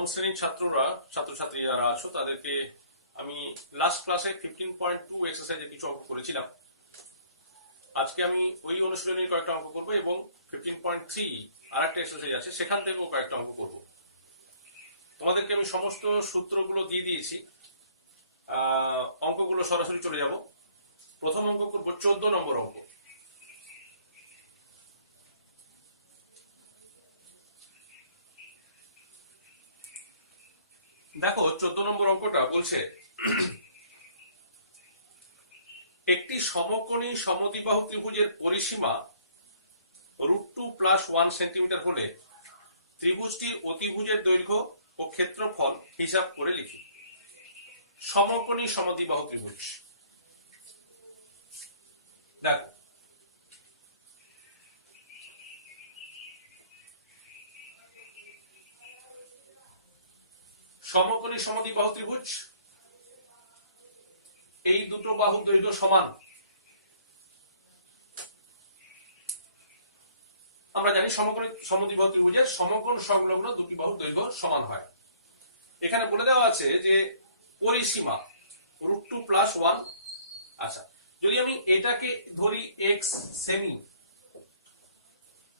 নবম শ্রেণীর ছাত্রছাত্রী যারা আছো তাদেরকে আমি লাস্ট ক্লাসে 15.2 এক্সারসাইজের কিছু অঙ্ক করেছিলাম। আজকে আমি ওই অনুশীলনীর কয়েকটা অঙ্ক করবো এবং 15.3 আর একটা এক্সারসাইজ আছে সেখান থেকেও কয়েকটা অঙ্ক করব। তোমাদেরকে আমি সমস্ত সূত্রগুলো দিয়ে দিয়েছি। অঙ্কগুলো সরাসরি চলে যাব। প্রথম অঙ্ক করব 14 নম্বর অঙ্ক। দেখো 14 নম্বর অঙ্কটা বলছে একটি সমকোণী সমদ্বিবাহু ত্রিভুজের পরিসীমা √2 + 1 সেন্টিমিটার হলে ত্রিভুজটির অতিভুজের দৈর্ঘ্য ও ক্ষেত্রফল হিসাব করে লিখি। সমকোণী সমদ্বিবাহু ত্রিভুজ। দেখো সমকোণী সমদ্বিবাহু ত্রিভুজ, এই দুটো বাহুর দৈর্ঘ্য সমান। আমরা জানি সমকোণী সমদ্বিবাহু ত্রিভুজের সমকোণ সংলগ্ন দুটি বাহুর দৈর্ঘ্য সমান হয়। এখানে বলে দেওয়া আছে যে পরিসীমা √2 + 1। আচ্ছা, যদি আমি এটাকে ধরি x সেমি,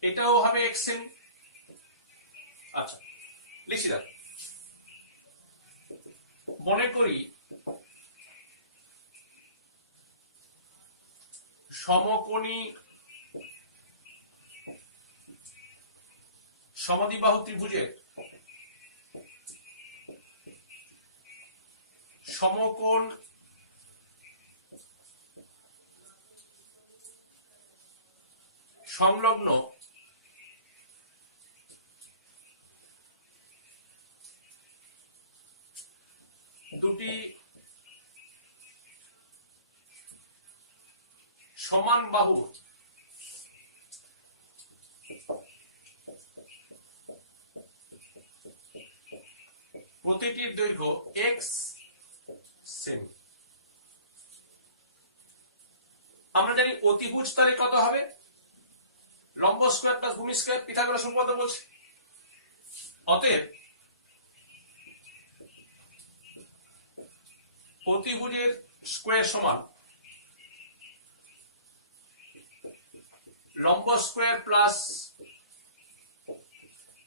এটাও হবে x সেমি। আচ্ছা, লিখি দাও। মনে করি সমকোণী সমদ্বিবাহু ত্রিভুজের সমকোণ সংলগ্ন দুটি সমান বাহুর প্রতিটির দৈর্ঘ্য x সেমি। আমরা জানি অতিভুজ তাহলে কত হবে? লম্ব স্কয়ার প্লাস ভূমি স্কয়ার, পিথাগোরাস উপপাদ্য বলছে। অতএব অতিভুজের স্কয়ার সমান লম্ব স্কয়ার প্লাস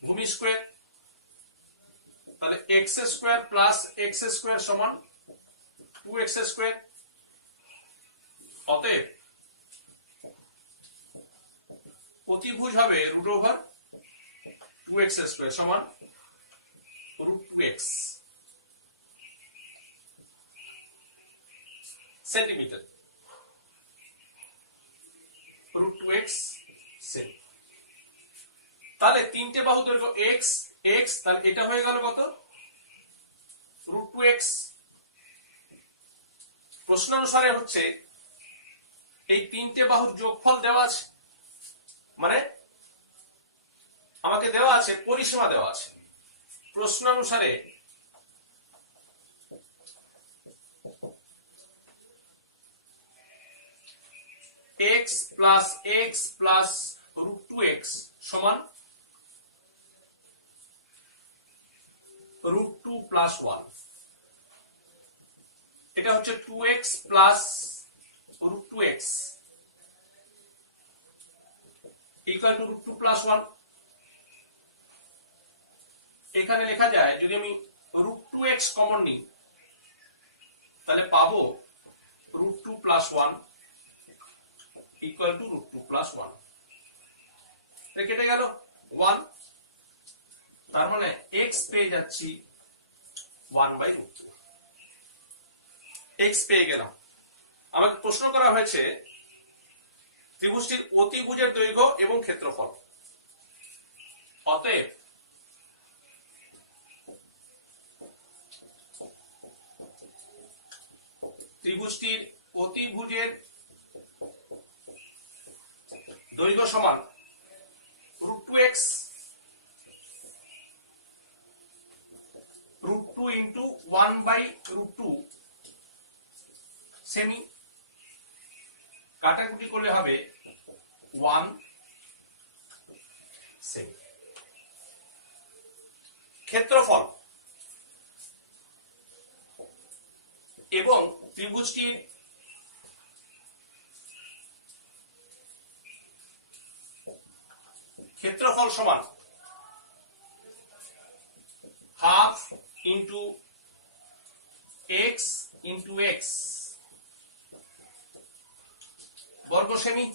ভূমি স্কয়ার, তাহলে x² প্লাস x² সমান 2x²। অতএব অতিভুজ হবে √2x² সমান √2x সেন্টিমিটার, √2x সেমি। তাহলে তিনটে বাহু দৈর্ঘ্য x x, তাহলে এটা হয়ে গেল কত? √2x। প্রশ্নানুসারে হচ্ছে এই তিনটে বাহুর যোগফল দেওয়া আছে, মানে আমাকে দেওয়া আছে পরিসীমা দেওয়া আছে। প্রশ্নানুসারে x plus x plus √2x সমান √2 + 1। এটা হচ্ছে 2x plus √2x equal to √2 + 1। এখানে লেখা যায়, যদি আমি √2x কমন নিই তাহলে পাবো √2 + 1 ইকুয়াল টু √2 + 1। কেটে গেল 1, তার মানে x পেয়ে যাচ্ছি 1/√2। x পেয়ে গেলাম। আমাকে প্রশ্ন করা হয়েছে ত্রিভুজটির অতিভুজের দৈর্ঘ্য এবং ক্ষেত্রফল। অতএব ত্রিভুজটির অতিভুজের দৈর্ঘ্য সমান √2x, √2 ইন্টু 1/√2 সেমি। কাটাকুটি করলে হবে 1 সেমি। ক্ষেত্রফল এবং ত্রিভুজটির ক্ষেত্রফল সমান half into x into x বর্গ সেমি।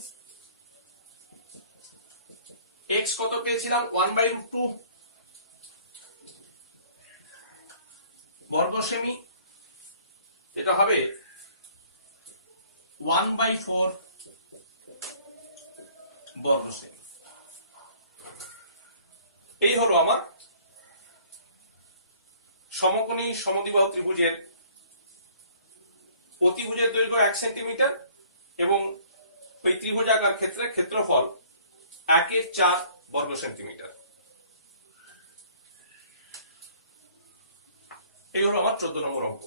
এক্স কত পেয়েছিলাম 1/√2 বর্গ সেমি, এটা হবে 1/4 বর্গ সেমি। এই হলো আমার সমকোণী সমদ্বিবাহু ত্রিভুজের অতিভুজের দৈর্ঘ্য 1 সেন্টিমিটার এবং ওই ত্রিভুজাকার ক্ষেত্রে ক্ষেত্রফল 1/4 বর্গ সেন্টিমিটার। এই হলো আমার 14 নম্বর অঙ্ক।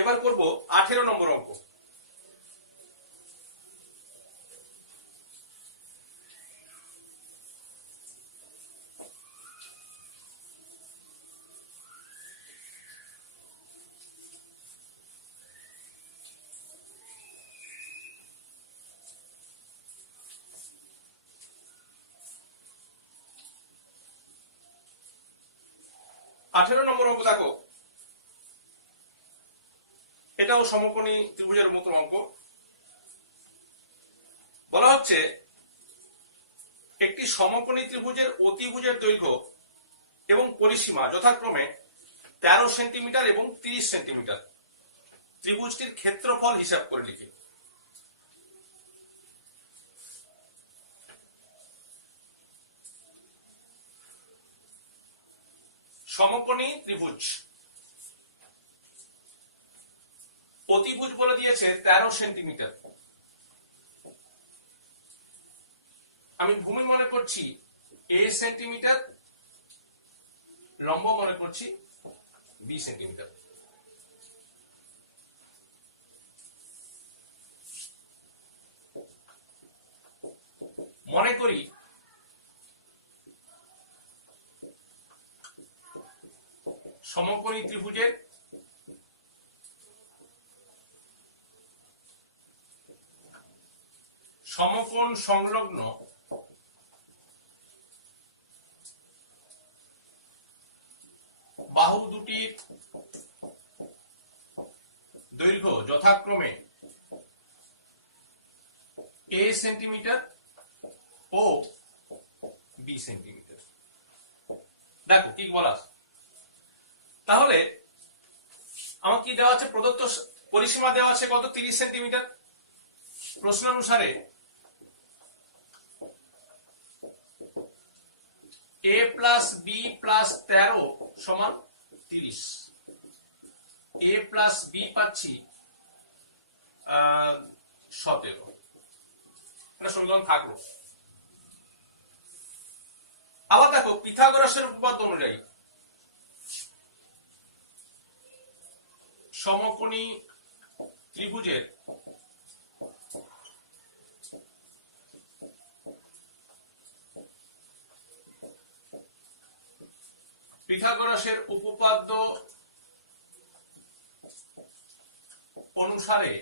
এবার করব 18 নম্বর অঙ্ক। আঠেরো নম্বর অঙ্ক দেখো, এটাও সমকোণী ত্রিভুজের মতো অঙ্ক। বলা হচ্ছে একটি সমকোণী ত্রিভুজের অতিভুজের দৈর্ঘ্য এবং পরিসীমা যথাক্রমে 13 সেন্টিমিটার এবং 30 সেন্টিমিটার। ত্রিভুজটির ক্ষেত্রফল হিসাব করে লিখি। সমকোণী ত্রিভুজ, অতিভুজ বলে দিয়েছে 13 সেন্টিমিটার। আমি ভূমি মনে করছি a সেন্টিমিটার, লম্ব মনে করছি b সেন্টিমিটার। মনে করি সমকোণী ত্রিভুজের সমকোণ সংলগ্ন বাহু দুটির দৈর্ঘ্য যথাক্রমে a সেন্টিমিটার ও b সেন্টিমিটার। দেখো কি বলা আছে। তাহলে আমার কি দেওয়া আছে, প্রদত্ত পরিসীমা দেওয়া আছে কত, 30 সেন্টিমিটার। প্রশ্ন অনুসারে a প্লাস b প্লাস 13 সমান 30। a প্লাস b পাচ্ছি 17। এটা সমীকরণ থাকলো। আবার দেখো পিথাগোরাসের উপপাদ্য অনুযায়ী সমকোণী ত্রিভুজের পিথাগোরাসের উপপাদ্য অনুসারে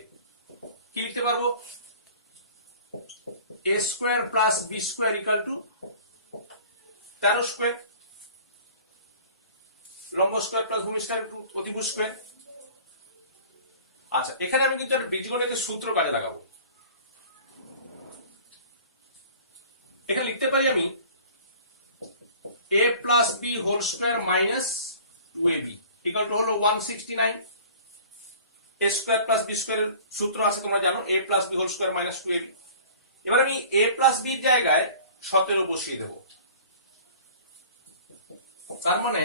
কি লিখতে পারবো, a square plus b square equal to 13 square, লম্ব স্কয়ার প্লাস ভূমি স্কয়ার টু অতিভুজ স্কয়ার। আচ্ছা, এখানে আমি কিন্তু একটা বীজগণিতের সূত্র কাজে লাগাবো। এখানে লিখতে পারি আমি a plus b whole square minus 2ab equal to হলো 169। a স্কয়ার প্লাস b স্কয়ারের সূত্র আছে তোমরা জানো, a plus b whole square minus 2ab। এবার আমি a প্লাস b এর জায়গায় 17 বসিয়ে দেব। তার মানে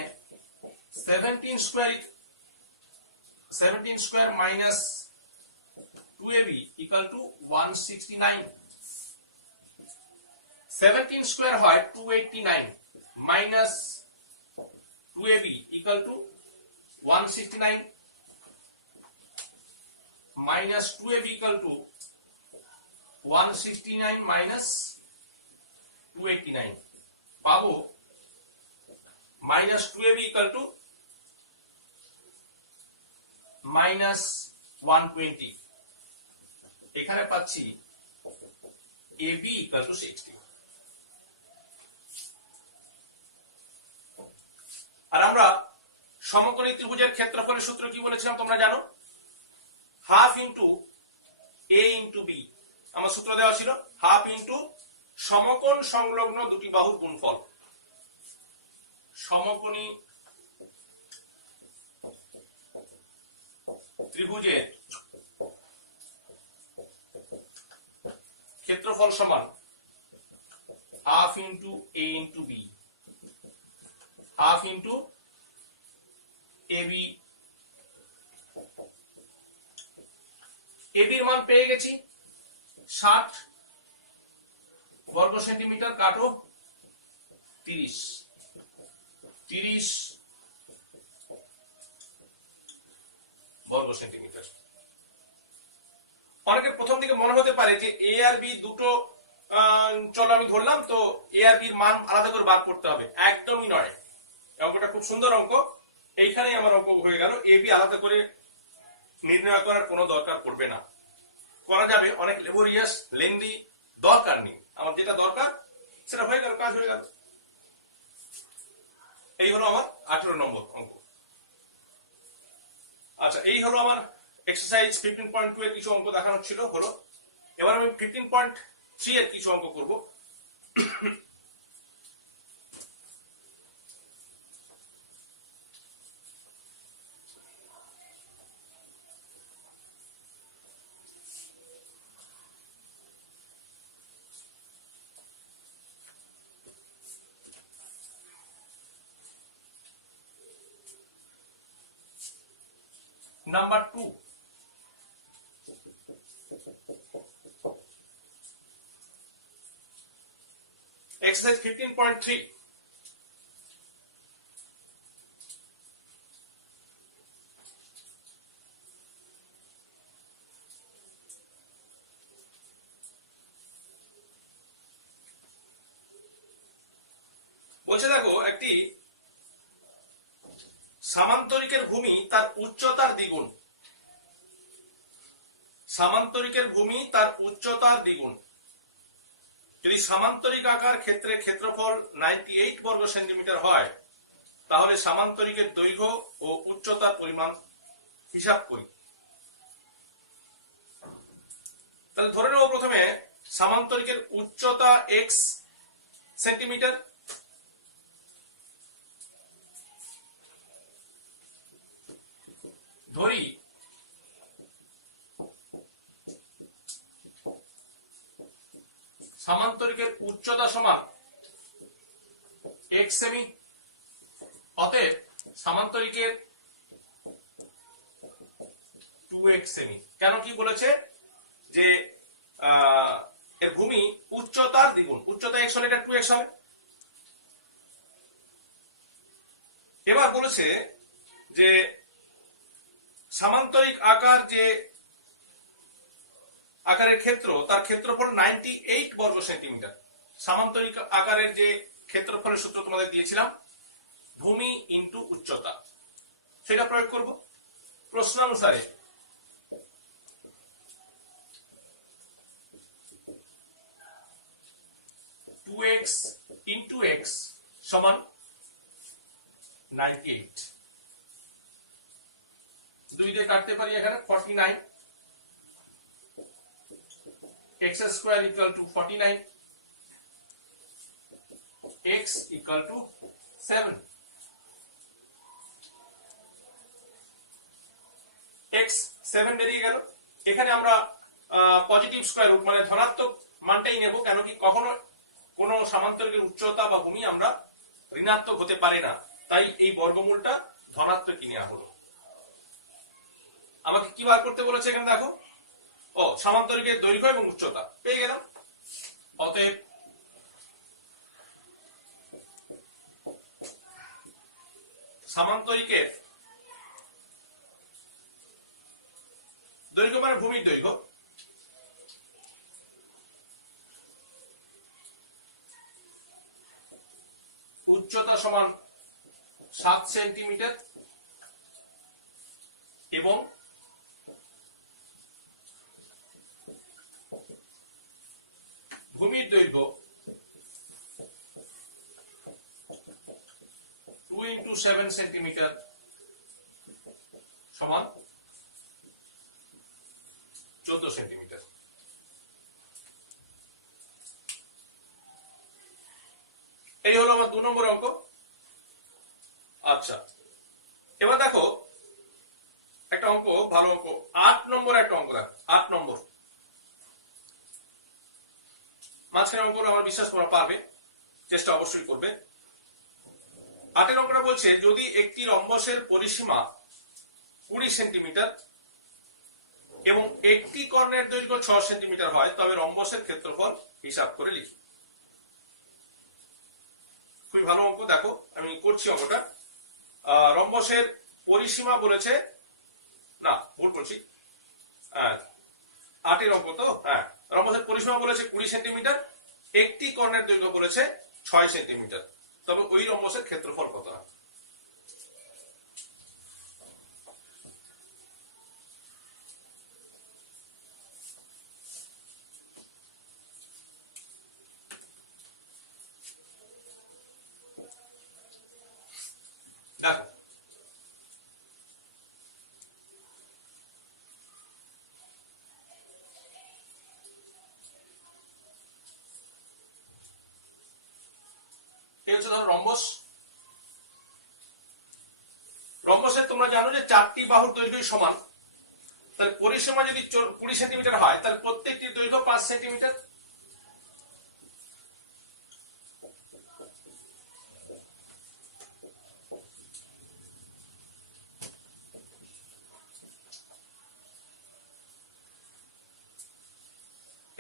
17 square minus 2ab equal two 169। 17 square হয় 289 minus 2ab equal two 169 minus 2ab equal two 169 minus 289 পাবো minus 2ab equal two minus 120, এখানে পাচ্ছি AB ইকুয়াল টু 60। আর আমরা সমকোণী ত্রিভুজের ক্ষেত্রফলের সূত্র কি বলেছিলাম তোমরা জানো, half into A into B. আমার সূত্র দেওয়া ছিল হাফ ইন্টু সমকোণ সংলগ্ন দুটি বাহুর গুণফল। সমকোণী ত্রিভুজের ক্ষেত্রফল সমান half into A into B, half into AB. এবির মান পেয়ে গেছি 60 বর্গ সেন্টিমিটার, কাটো 30 বর্গ সেন্টিমিটার। অনেকের প্রথম দিকে মনে হতে পারে যে এ আর বি দুটো চলো আমি ধরলাম, তো এ আর বির মান আলাদা করে বাদ করতে হবে। একদমই নয়, অঙ্কটা খুব সুন্দর অঙ্ক, এইখানেই আমার অঙ্ক হয়ে গেল। এ বি আলাদা করে নির্ণয় করার কোনো দরকার পড়বে না, করা যাবে, অনেক লেবোরিয়াস লেন্দি, দরকার নেই। আমার যেটা দরকার সেটা হয়ে গেল, কাজ হয়ে গেল। এই হলো আমার 18 নম্বর অঙ্ক। আচ্ছা, এই হলো আমার এক্সারসাইজ 15.2 এর কিছু অঙ্ক দেখানো ছিল, হলো। এবার আমি 15.3 এর কিছু অঙ্ক করব। Number 2, exercise 15.3। বলছে দেখো, একটি সামান্তরিকের ভূমি তার উচ্চতার দ্বিগুণ, সামান্তরিকের ভূমি তার উচ্চতার দ্বিগুণ। যদি সামান্তরিক আকার ক্ষেত্রে ক্ষেত্রফল 98 বর্গ সেন্টিমিটার হয়, তাহলে সামান্তরিকের দৈর্ঘ্য ও উচ্চতার পরিমাণ হিসাব করি। তাহলে ধরে নেব প্রথমে সামান্তরিকের উচ্চতা x সেন্টিমিটার, ধরি সামান্তরিকের উচ্চতা সমান x সেমি, অতএব সামান্তরিকের 2x সেমি। কেন, কি বলেছে যে এর ভূমি উচ্চতার দ্বিগুণ, উচ্চতা x হলে এটা 2x হবে। এবার বলেছে যে সামান্তরিক আকার যে আকারের ক্ষেত্র, তার ক্ষেত্রফল 98 বর্গ সেন্টিমিটার। সামান্তরিক আকারের যে ক্ষেত্রফলের সূত্র তোমাদের দিয়েছিলাম, ভূমি ইন্টু উচ্চতা, সেটা প্রয়োগ করব। প্রশ্নানুসারে টু এক্স ইন্টু এক্স সমান 98, 2 দিয়ে কাটতে পারি এখানে 49, x square equal to 49, x equal to 7, x 7 বেরিয়ে গেল। এখানে আমরা পজিটিভ স্কয়ার রুট মানে ধনাত্মক মানটাই নেব, কেন কি কখনো কোন সামান্তরিকের উচ্চতা বা ভূমি আমরা ঋণাত্মক হতে পারে না, তাই এই বর্গমূলটা ধনাত্মক নেওয়া হলো। আমাকে কি বার করতে বলেছে এখানে দেখো, ও সামান্তরিকের দৈর্ঘ্য এবং উচ্চতা পেয়ে গেলাম। অতএব সামান্তরিকের দৈর্ঘ্য মানে ভূমির দৈর্ঘ্য, উচ্চতা সমান 7 সেন্টিমিটার এবং ভূমির দৈর্ঘ্য 2 × 7 সেন্টিমিটার সমান 14 সেন্টিমিটার। এই হলো আমার 2 নম্বর অঙ্ক। আচ্ছা, এবার দেখো একটা অঙ্ক, ভালো অঙ্ক, 8 নম্বর একটা অঙ্ক দেখো। 8 নম্বর মাঝখানে অঙ্ক আমার বিশ্বাস করা পারবে, চেষ্টা অবশ্যই করবে। 8 অঙ্কটা বলছে যদি একটি রম্বসের পরিসীমা 20 সেন্টিমিটার এবং একটি কর্ণের দৈর্ঘ্য 6 সেন্টিমিটার হয় তবে রম্বসের ক্ষেত্রফল হিসাব করে লিখি। খুবই ভালো অঙ্ক। দেখো আমি করছি অঙ্কটা। রম্বসের পরিসীমা বলেছে, না ভুল বলছি, 8 অঙ্ক তো, হ্যাঁ, রম্বসের পরিসীমা বলেছে 20 সেন্টিমিটার, একটি কর্ণের দৈর্ঘ্য বলেছে 6 সেন্টিমিটার, তবে ওই রম্বসের ক্ষেত্রফল কত না। দেখো এই হচ্ছে ধরো রম্বস। রম্বসের তোমরা জানো যে 4টি বাহুর দৈর্ঘ্য সমান, তাহলে পরিসীমা যদি 20 সেন্টিমিটার হয় তাহলে প্রত্যেকটির দৈর্ঘ্য 5 সেন্টিমিটার।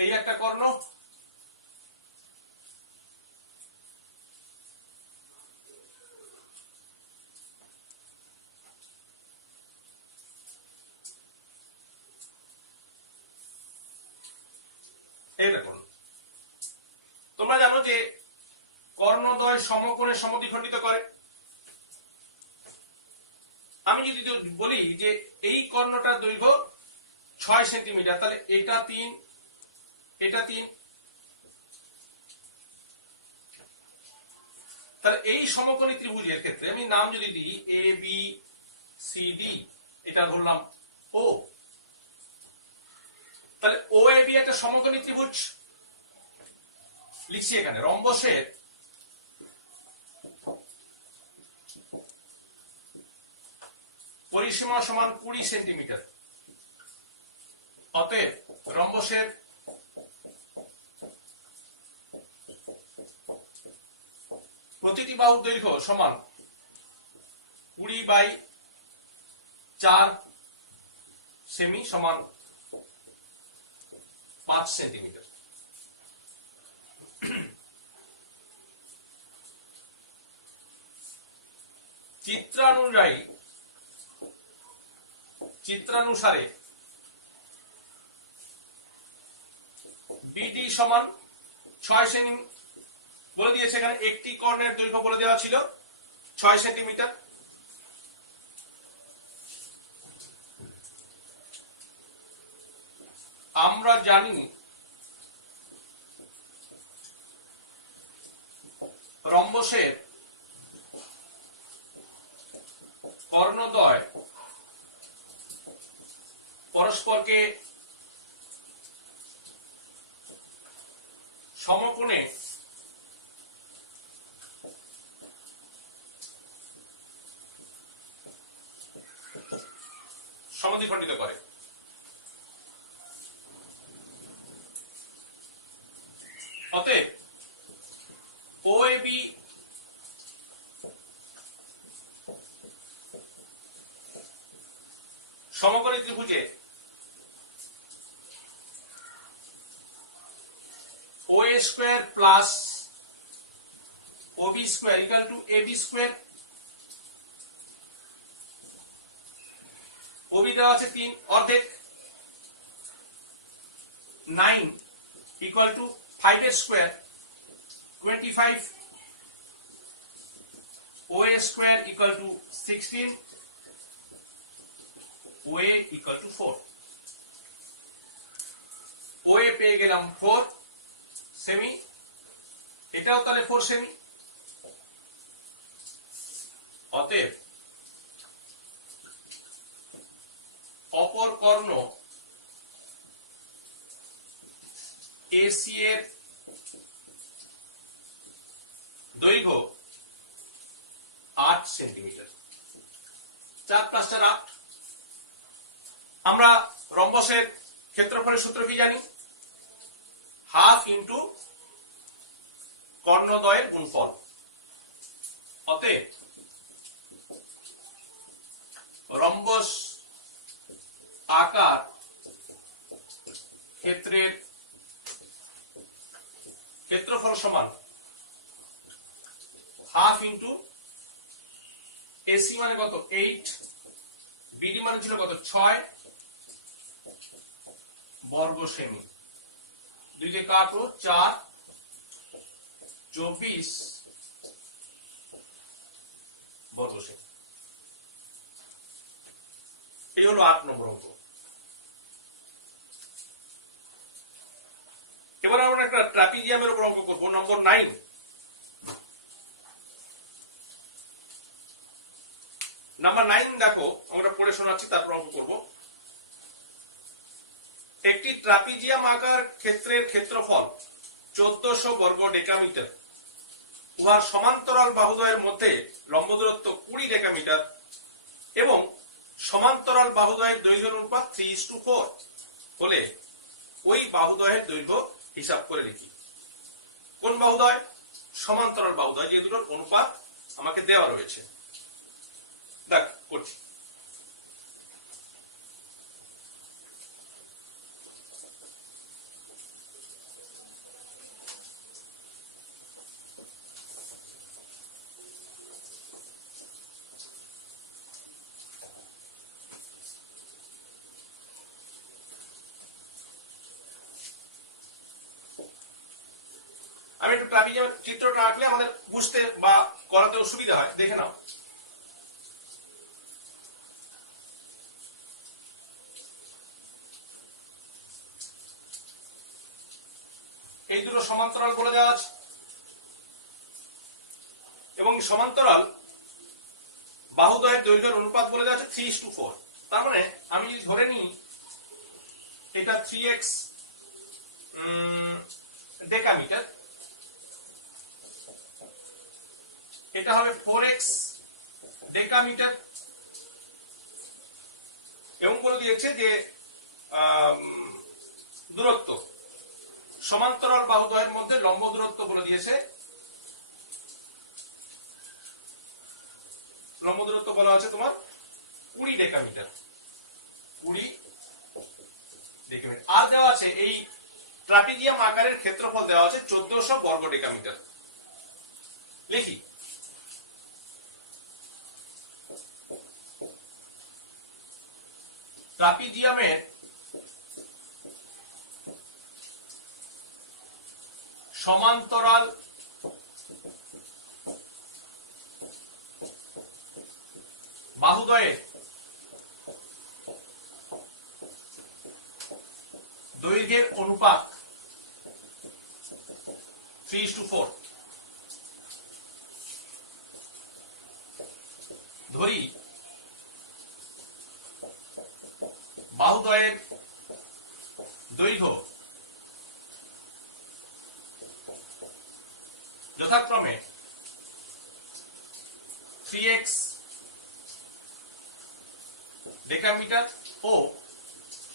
এই একটা কর্ণ, এই দেখুন তোমরা জানো যে কর্ণদ্বয় সমকোণে সমদ্বিখণ্ডিত করে। আমি যদি বলি যে এই কর্ণটার দৈর্ঘ্য 6 সেন্টিমিটার, তাহলে এটা 3, এটা 3, তাহলে এই সমকোণী ত্রিভুজের ক্ষেত্রে আমি নাম যদি দিই এ বি সি ডি, এটা ধরলাম ও, তাহলে ও এ বি একটা সমকোণী ত্রিভুজ। লিখছি এখানে রম্বসের পরিসীমা সমান 20 সেন্টিমিটার, অতএব রম্বসের প্রতিটি বাহুর দৈর্ঘ্য সমান 20/4 সেমি সমান 5 সেন্টিমিটার। চিত্রানুসারে বিডি সমান 6 সেমি বলে দিয়েছে। এখানে একটি কর্ণের দৈর্ঘ্য বলে দেওয়া ছিল 6 সেন্টিমিটার। আমরা জানি রম্বসের কর্ণদ্বয় পরস্পরকে সমকোণে সমদ্বিখণ্ডিত করে। অতএব ও এ বি সমকোণী ত্রিভুজে O A square plus O B square equal to A B square. O B দেওয়া আছে 3, অর্ধেক 9 ইকুয়াল টু 5 এর square 25, O A square equal to 16, O A equal to 4। O A পেয়ে গেলাম 4, সেমি, এটাও তাহলে 4 সেমি। অতএব অপর কর্ণ এসি এর দৈর্ঘ্য 8 সেন্টিমিটার। 4 + 4 8। আমরা রম্বসের ক্ষেত্রফলের সূত্র কি জানি? হাফ ইন্টু কর্ণদ্বয়ের গুণফল। অতএব রম্বস আকার ক্ষেত্রের ক্ষেত্রফল সমান হাফ ইন্টু এসি মানে কত 8, বিডি মানে ছিল কত 6 বর্গ সেমি। 2 দিয়ে কাটো 4, 24 বর্গ সেমি। এই হলো 8 নম্বর অঙ্ক। এবার আমরা একটা ট্রাপিজিয়ামের উপর অঙ্ক করব, নম্বর 9। নাম্বার 9 দেখো, আমরা পড়ে শোনাচ্ছি, তারপর অঙ্ক করব। একটি ট্রাপিজিয়াম আকার ক্ষেত্রের ক্ষেত্রফল 1400 বর্গ ডেকামিটার। উহার সমান্তরাল বাহুদ্বয়ের মধ্যে লম্ব দূরত্ব 20 ডেকামিটার এবং সমান্তরাল বাহুদ্বয়ের দৈর্ঘ্যের অনুপাত 3:4 হলে ওই বাহুদ্বয়ের দৈর্ঘ্য হিসাব করে লিখি। কোন বাহুদ্বয়? সমান্তরাল বাহুদ্বয়, যে দুটোর অনুপাত আমাকে দেওয়া রয়েছে। দেখ করছি। আমি একটু ট্রাপিজিয়ামের চিত্রটা আঁকলে আমাদের বুঝতে বা করাতেও সুবিধা হয়, দেখে নাও। এই দুটো সমান্তরাল বলে দেওয়া আছে এবং সমান্তরাল বাহুদ্বয়ের দৈর্ঘ্যের অনুপাত বলে দেওয়া আছে 3:4। তার মানে আমি যদি ধরে নিই এটা 3x ডেকামিটার, এটা হবে 4x ডেকামিটার, এবং বলে দিয়েছে যে দূরত্ব সমান্তরাল বাহুদ্বয়ের মধ্যে লম্ব দূরত্ব বলে দিয়েছে, লম্ব দূরত্ব বলা আছে তোমার 20 ডেকামিটার। 20 ডেকামিটার। আর দেওয়া আছে এই ট্রাপিজিয়াম আকারের ক্ষেত্রফল দেওয়া আছে 1400 বর্গ ডেকামিটার। লিখি। ট্রাপিজিয়ামের সমান্তরাল বাহুদ্বয়ের দৈর্ঘ্যের অনুপাত 3:4। ধরি বাহুদ্বয়ের দৈর্ঘ্য যথাক্রমে 3x ডেকামিটার ও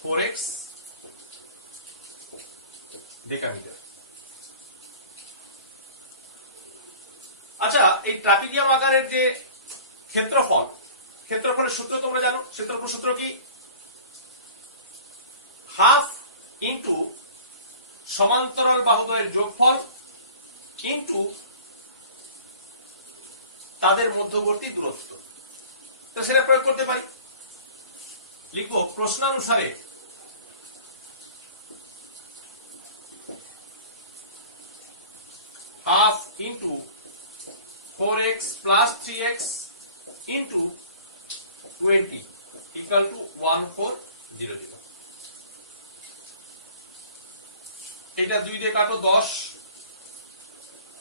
4x ডেকামিটার। আচ্ছা, এই ট্রাপিজিয়াম আকারের যে ক্ষেত্রফল, ক্ষেত্রফলের সূত্র তোমরা জানো। ক্ষেত্রফল সূত্র কি? হাফ ইন্টু সমান্তরাল বাহুদ্বয়ের যোগফল ইন্টু তাদের মধ্যবর্তী দূরত্ব। তো সেটা প্রয়োগ করতে পারি। লিখবো প্রশ্নানুসারে half into 4x plus 3x into 20 equal to 1400। এটা 2 দিয়ে কাটো 10,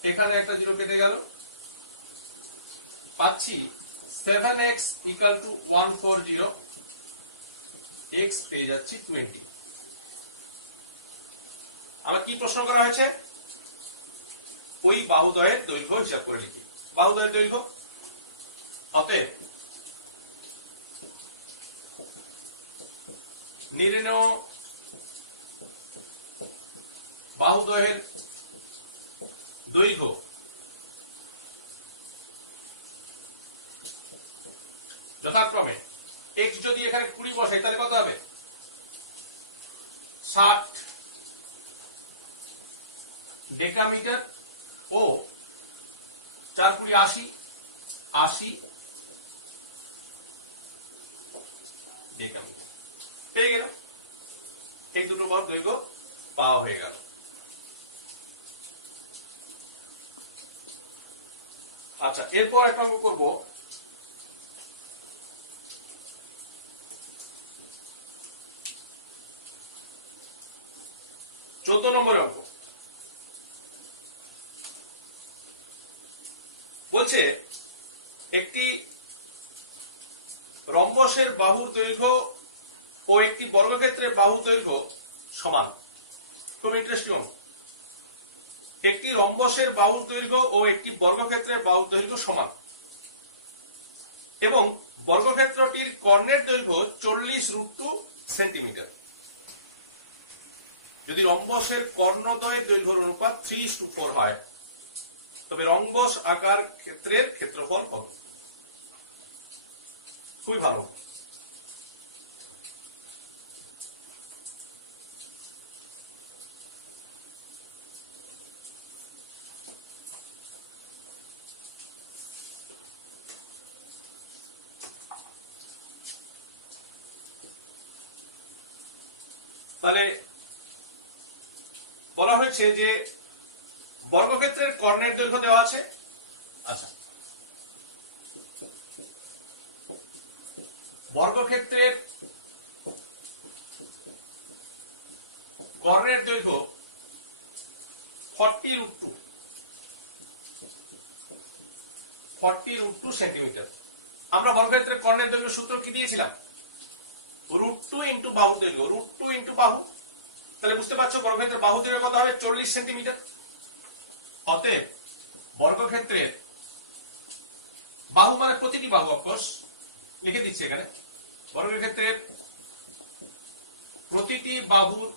এখানে একটা 0 কেটে গেল, পাচ্ছি 7x ইকুয়াল টু 140, x পেয়ে যাচ্ছি 20। আমার কি প্রশ্ন করা হয়েছে? ওই বাহুদ্বয়ের দৈর্ঘ্য হিসাব করে লিখি। বাহুদ্বয়ের দৈর্ঘ্য, অতএব নির্ণেয় বাহুদ্বয়ের দৈর্ঘ্য যথাক্রমে x যদি এখানে 20 বসাই তাহলে কত হবে? 60 ডেকামিটার ও 4 × 20 80 ডেকামিটার পেয়ে গেল। এই দুটো বাহুর দৈর্ঘ্য পাওয়া হয়ে গেল। আচ্ছা, এরপর একটা অঙ্ক করব। চৌদ্দ নম্বর অঙ্ক বলছে একটি রম্বসের বাহুর দৈর্ঘ্য ও একটি বর্গক্ষেত্রের বাহুর দৈর্ঘ্য সমান। খুব ইন্টারেস্টিং অঙ্ক। একটি রম্বসের বাহুর দৈর্ঘ্য ও একটি বর্গক্ষেত্রের বাহুর দৈর্ঘ্য সমান এবং বর্গক্ষেত্রটির কর্ণের দৈর্ঘ্য 40√2 সেন্টিমিটার। যদি রম্বসের কর্ণদ্বয়ের দৈর্ঘ্যের অনুপাত 3:4 হয় তবে রম্বস আকার ক্ষেত্রের ক্ষেত্রফল কত? খুবই ভালো। তাহলে বলা হয়েছে যে বর্গক্ষেত্রের কর্ণের দৈর্ঘ্য দেওয়া আছে। আচ্ছা, বর্গক্ষেত্রের কর্ণের দৈর্ঘ্য 40√2 সেন্টিমিটার। আমরা বর্গক্ষেত্রের কর্ণের দৈর্ঘ্য সূত্র কি দিয়েছিলাম? √2 ইন্টু বাহুর দৈর্ঘ্য, √2 ইন্টু বাহু। তাহলে বুঝতে পারছো বর্গক্ষেত্রের বাহু দৈর্ঘ্য কত হবে? 40 সেন্টিমিটার। অতএব বর্গক্ষেত্রের বাহু মানে প্রতিটি বাহু, অফকোর্স লিখে দিচ্ছি এখানে, বর্গক্ষেত্রের প্রতিটি বাহুর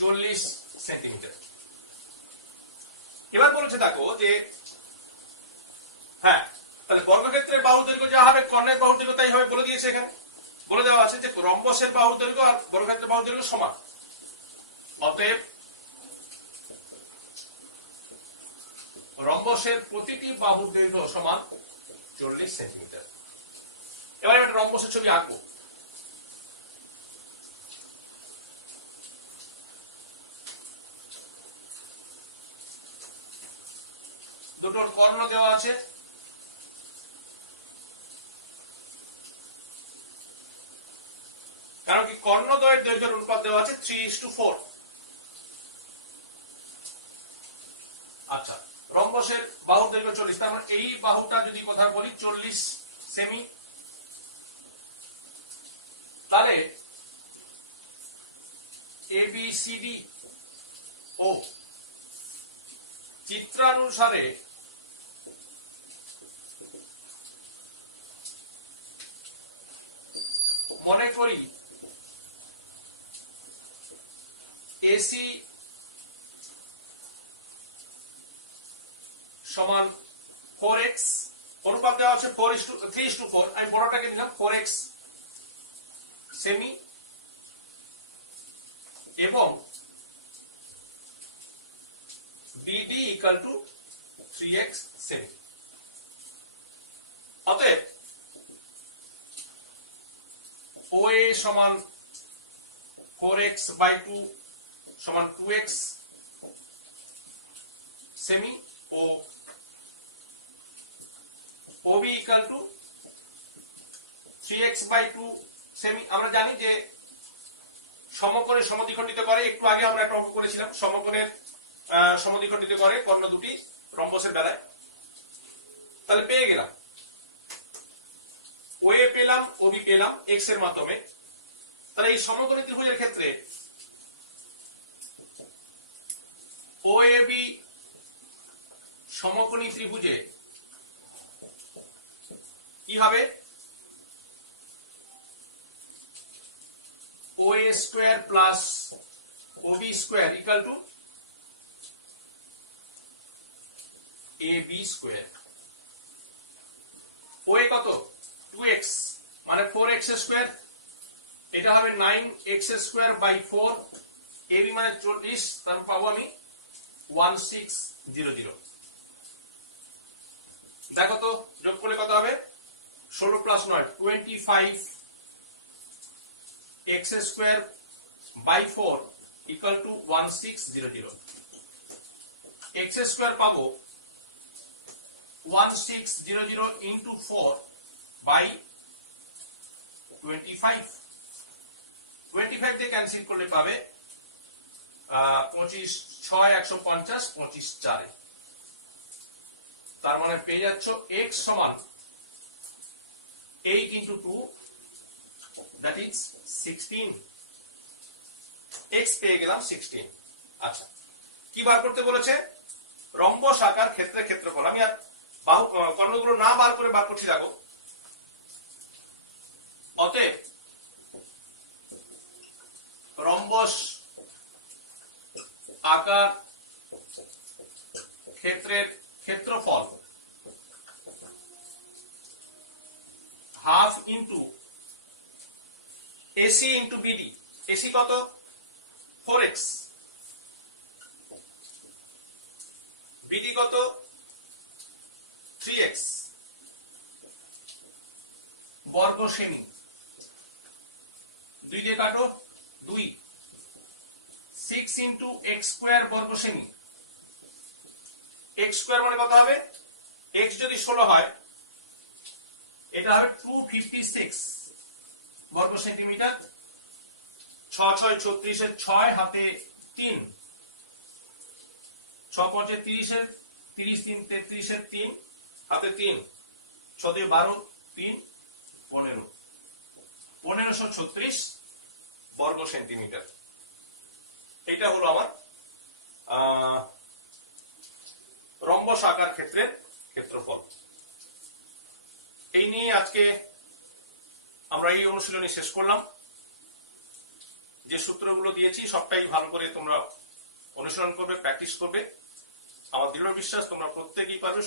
চল্লিশ সেন্টিমিটার। এবার বলেছে দেখো যে হ্যাঁ, তাহলে বর্গক্ষেত্রের বাহু দৈর্ঘ্য যা হবে কর্ণের বাহু দৈর্ঘ্য তাই হবে। বলে দিয়েছে, এখানে বলে দেওয়া আছে যে রম্বসের বাহু দৈর্ঘ্য আর বর্গক্ষেত্রের বাহু দৈর্ঘ্য সমান। অতএব রম্বসের প্রতিটি বাহুর দৈর্ঘ্য সমান 40 সেন্টিমিটার। এবার একটা রম্বসের ছবি আঁকবো। দুটোর কর্ণ দেওয়া আছে। কারণ কি কর্ণদ্বয়ের দৈর্ঘ্যের অনুপাত দেওয়া আছে 3:4। আচ্ছা, রম্বসের বাহুর দৈর্ঘ্য 40, তার মানে এই বাহুটা যদি কথা বলি 40 সেমি, তাহলে ABCD ও চিত্রানুসারে মনে করি AC সমান 4x, অনুপাত দেওয়া আছে 3:4। আমি বড়টাকে নিলাম 4x সেমি এবং BD ইকুয়াল টু 3x সেমি। অতএব OA সমান 4x/2 সমান 2x সেমি ও OB ইকুয়াল টু 3x/2 সেমি। আমরা জানি যে সমকোণের সমদ্বিখণ্ডিত করে, একটু আগে আমরা একটা অঙ্ক করেছিলাম সমকোণের সমদ্বিখণ্ডিত করে কর্ণ দুটি রম্বসের বেলায়। তাহলে পেয়ে গেলাম ওএ পেলাম, ওবি পেলাম এক্স এর মাধ্যমে। তাহলে এই সমকোণী ত্রিভুজের ক্ষেত্রে ওএবি সমকোণী ত্রিভুজে কি হবে? OA square plus OB square equal to AB square. OA কত? 2x মানে 4x স্কোয়ার, এটা হবে 9x স্কোয়ার বাই 4। এবি মানে 40, তারপর পাবো আমি 1600। দেখো তো যোগ করলে কত হবে? 16 plus 9 25x square by 4 equal to 1600। x square পাবো 1600 ইন্টু 4 বাই 25। 25 থেকে ক্যান্সেল করলে পাবে 25 6 150 25 4। তার মানে পেয়ে যাচ্ছ x সমান 8 into 2 that is 16। x পেয়ে গেলাম 16। আচ্ছা, কি বার করতে বলেছে? রম্বস আকার ক্ষেত্রের ক্ষেত্রফল। আমি আর বাহু কর্ণগুলো না বার করে বার করছি। দেখো, অতএব রম্বস আকার ক্ষেত্রের ক্ষেত্রফল half into AC into BD. AC কত? 4x, বিডি কত? 3x বর্গ সেমি। 2 দিয়ে কাটো 2। 6 ইন্টু এক্স স্কোয়ার বর্গ সেমি। এক্স স্কোয়ার মানে কত হবে? এক্স যদি 16 হয় এটা হবে 256 বর্গ সেন্টিমিটার। 6 6 36 এর 6 হাতে 3, 6 5 30 এর 30 3 33 এর 3 হাতে 3, 6 দিয়ে 12 3 15 1536 বর্গ সেন্টিমিটার। এটা হলো আমার রম্বস আকার ক্ষেত্রের ক্ষেত্রফল। এই নিয়ে আজকে আমরা এই অনুশীলনী শেষ করলাম। যে সূত্রগুলো দিয়েছি সবটাই ভালো করে তোমরা অনুসরণ করবে, প্র্যাকটিস করবে। আমার দৃঢ় বিশ্বাস তোমরা প্রত্যেকেই পারবে।